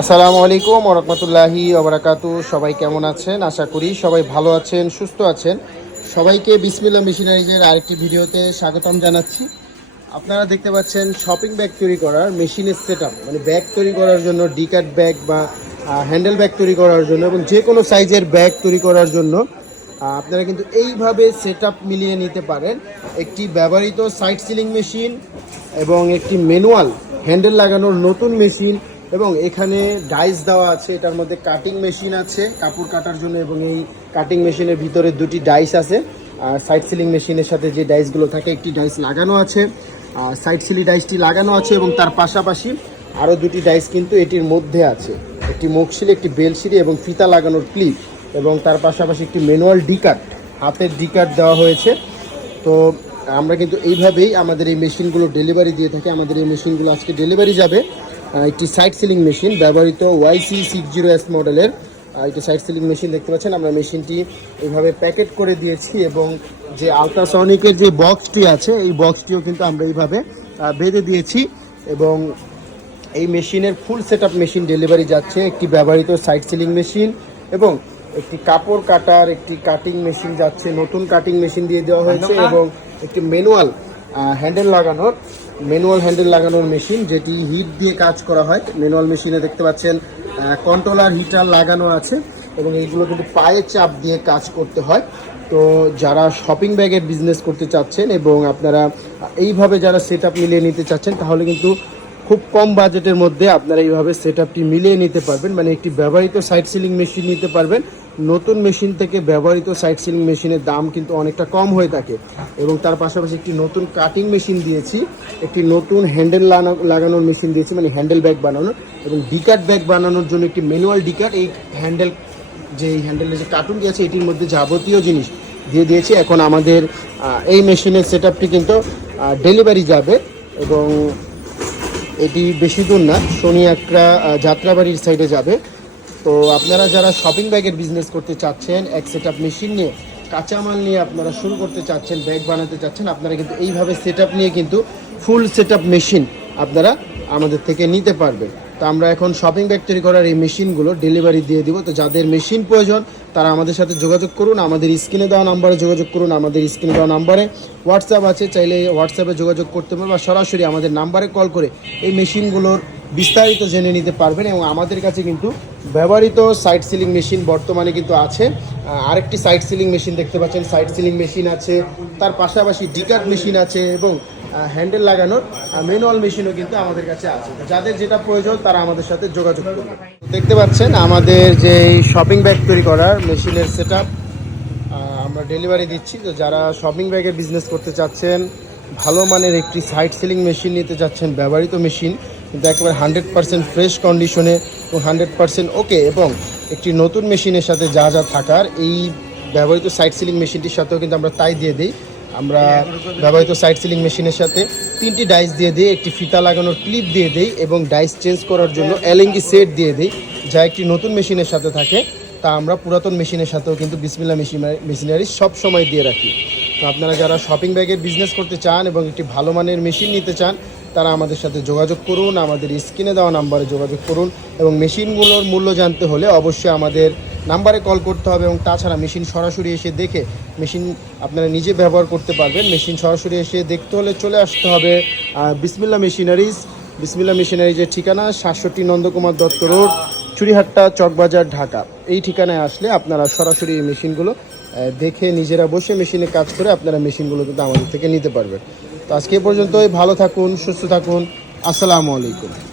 আসসালামু আলাইকুম ওরহমতুল্লাহি ওবরাকাতু সবাই কেমন আছেন? আশা করি সবাই ভালো আছেন, সুস্থ আছেন। সবাইকে বিসমিল্লা মেশিনারিজের আরেকটি ভিডিওতে স্বাগতম জানাচ্ছি। আপনারা দেখতে পাচ্ছেন শপিং ব্যাগ তৈরি করার মেশিনের সেট মানে ব্যাগ তৈরি করার জন্য ডিকাট ব্যাগ বা হ্যান্ডেল ব্যাগ তৈরি করার জন্য এবং যে কোনো সাইজের ব্যাগ তৈরি করার জন্য আপনারা কিন্তু এইভাবে সেট মিলিয়ে নিতে পারেন। একটি ব্যবহৃত সাইড সিলিং মেশিন এবং একটি ম্যানুয়াল হ্যান্ডেল লাগানোর নতুন মেশিন এবং এখানে ডাইস দেওয়া আছে, এটার মধ্যে কাটিং মেশিন আছে, কাপড় কাটার জন্য এবং এই কাটিং মেশিনের ভিতরে দুটি ডাইস আছে। আর সাইড সিলিং মেশিনের সাথে যে ডাইসগুলো থাকে, একটি ডাইস লাগানো আছে। আর সাইড সিলি ডাইসটি লাগানো আছে এবং তার পাশাপাশি আরও দুটি ডাইস কিন্তু এটির মধ্যে আছে। একটি মুখশিলি একটি বেলশিলি এবং ফিতা লাগানোর ক্লিপ এবং তার পাশাপাশি একটি ম্যানুয়াল ডিকাট হাতের ডিকাট দেওয়া হয়েছে। তো আমরা কিন্তু এইভাবেই আমাদের এই মেশিনগুলো ডেলিভারি দিয়ে থাকি। আমাদের এই মেশিনগুলো আজকে ডেলিভারি যাবে। একটি সাইড সিলিং মেশিন ব্যবহৃত ওয়াইসি সিক্স জিরো এস মডেলের একটি সাইড সিলিং মেশিন দেখতে পাচ্ছেন। আমরা মেশিনটি এইভাবে প্যাকেট করে দিয়েছি এবং যে আলট্রাসনিকের যে বক্সটি আছে এই বক্সটিও কিন্তু আমরা এইভাবে বেঁধে দিয়েছি এবং এই মেশিনের ফুল সেট মেশিন ডেলিভারি যাচ্ছে। একটি ব্যবহৃত সাইড সিলিং মেশিন এবং একটি কাপড় কাটার একটি কাটিং মেশিন যাচ্ছে। নতুন কাটিং মেশিন দিয়ে দেওয়া হয়েছে এবং একটি ম্যানুয়াল হ্যান্ডেল লাগানোর ম্যানুয়াল হ্যান্ডেল লাগানোর মেশিন, যেটি হিট দিয়ে কাজ করা হয়। ম্যানুয়াল মেশিনে দেখতে পাচ্ছেন কন্ট্রোলার, হিটার লাগানো আছে এবং এইগুলো কিন্তু পায়ে চাপ দিয়ে কাজ করতে হয়। তো যারা শপিং ব্যাগের বিজনেস করতে চাচ্ছেন এবং আপনারা এইভাবে যারা সেট আপ মিলিয়ে নিতে চাচ্ছেন, তাহলে কিন্তু খুব কম বাজেটের মধ্যে আপনারা এইভাবে সেট আপটি মিলিয়ে নিতে পারবেন। মানে একটি ব্যবহৃত সাইড সিলিং মেশিন নিতে পারবেন। নতুন মেশিন থেকে ব্যবহৃত সাইড সিলিং মেশিনের দাম কিন্তু অনেকটা কম হয়ে থাকে এবং তার পাশাপাশি একটি নতুন কাটিং মেশিন দিয়েছি, একটি নতুন হ্যান্ডেল লাগানোর মেশিন দিয়েছি মানে হ্যান্ডেল ব্যাগ বানানোর এবং ডিকাট ব্যাগ বানানোর জন্য একটি ম্যানুয়াল ডিকাট, এই হ্যান্ডেল যে হ্যান্ডেলের যে কার্টুন দিয়েছে, এটির মধ্যে যাবতীয় জিনিস দিয়ে দিয়েছি। এখন আমাদের এই মেশিনের সেট কিন্তু ডেলিভারি যাবে এবং এটি বেশি দূর না একটা যাত্রাবাড়ির সাইডে যাবে। তো আপনারা যারা শপিং ব্যাগের বিজনেস করতে চাচ্ছেন, এক সেট আপ মেশিন নিয়ে, কাঁচামাল নিয়ে আপনারা শুরু করতে চাচ্ছেন ব্যাগ বানাতে চাচ্ছেন, আপনারা কিন্তু এইভাবে সেট নিয়ে কিন্তু ফুল সেট মেশিন আপনারা আমাদের থেকে নিতে পারবেন। তো আমরা এখন শপিং ব্যাগ তৈরি করার এই মেশিনগুলো ডেলিভারি দিয়ে দিব। তো যাদের মেশিন প্রয়োজন, তারা আমাদের সাথে যোগাযোগ করুন। আমাদের স্ক্রিনে দেওয়া নাম্বারে যোগাযোগ করুন। আমাদের স্ক্রিনে দেওয়া নাম্বারে হোয়াটসঅ্যাপ আছে। চাইলে হোয়াটসঅ্যাপে যোগাযোগ করতে পারবেন বা সরাসরি আমাদের নাম্বারে কল করে এই মেশিনগুলোর বিস্তারিত জেনে নিতে পারবেন এবং আমাদের কাছে কিন্তু ব্যবহৃত সাইড সিলিং মেশিন বর্তমানে কিন্তু আছে। আরেকটি সাইড সিলিং মেশিন দেখতে পাচ্ছেন। সাইড সিলিং মেশিন আছে, তার পাশাপাশি ডিকাট মেশিন আছে এবং হ্যান্ডেল লাগানোর ম্যানুয়াল মেশিনও কিন্তু আমাদের কাছে আছে। যাদের যেটা প্রয়োজন তারা আমাদের সাথে যোগাযোগ করবে দেখতে পাচ্ছেন আমাদের যে শপিং ব্যাগ তৈরি করার মেশিনের সেট আমরা ডেলিভারি দিচ্ছি। তো যারা শপিং ব্যাগের বিজনেস করতে চাচ্ছেন, ভালো মানের একটি সাইড সিলিং মেশিন নিতে চাচ্ছেন ব্যবহৃত মেশিন কিন্তু একেবারে হান্ড্রেড পার্সেন্ট ফ্রেশ কন্ডিশনে এবং হান্ড্রেড পার্সেন্ট ওকে এবং একটি নতুন মেশিনের সাথে যা যা থাকার, এই ব্যবহৃত সাইড সিলিং মেশিনটির সাথেও কিন্তু আমরা তাই দিয়ে দিই। আমরা ব্যবহৃত সাইড সিলিং মেশিনের সাথে তিনটি ডাইস দিয়ে দিই, একটি ফিতা লাগানোর ক্লিপ দিয়ে দিই এবং ডাইস চেঞ্জ করার জন্য এলএঙ্গি সেট দিয়ে দিই, যা একটি নতুন মেশিনের সাথে থাকে। তা আমরা পুরাতন মেশিনের সাথেও কিন্তু বিসমিল্লা মেশিন মেশিনারি সব সময় দিয়ে রাখি। তো আপনারা যারা শপিং ব্যাগের বিজনেস করতে চান এবং একটি ভালো মানের মেশিন নিতে চান তারা আমাদের সাথে যোগাযোগ করুন, আমাদের স্ক্রিনে দেওয়া নাম্বারে যোগাযোগ করুন এবং মেশিনগুলোর মূল্য জানতে হলে অবশ্যই আমাদের নাম্বারে কল করতে হবে এবং তাছাড়া মেশিন সরাসরি এসে দেখে মেশিন আপনারা নিজে ব্যবহার করতে পারবেন। মেশিন সরাসরি এসে দেখতে হলে চলে আসতে হবে বিসমিল্লা মেশিনারিজ। বিসমিল্লা মেশিনারিজের ঠিকানা সাতষট্টি নন্দকুমার দত্ত রোড চুরিহাট্টা চকবাজার, ঢাকা। এই ঠিকানায় আসলে আপনারা সরাসরি এই মেশিনগুলো দেখে নিজেরা বসে মেশিনে কাজ করে আপনারা মেশিনগুলো কিন্তু আমাদের থেকে নিতে পারবেন। তো আজকে পর্যন্ত পর্যন্তই ভালো থাকুন সুস্থ থাকুন। আসসালামু আলাইকুম।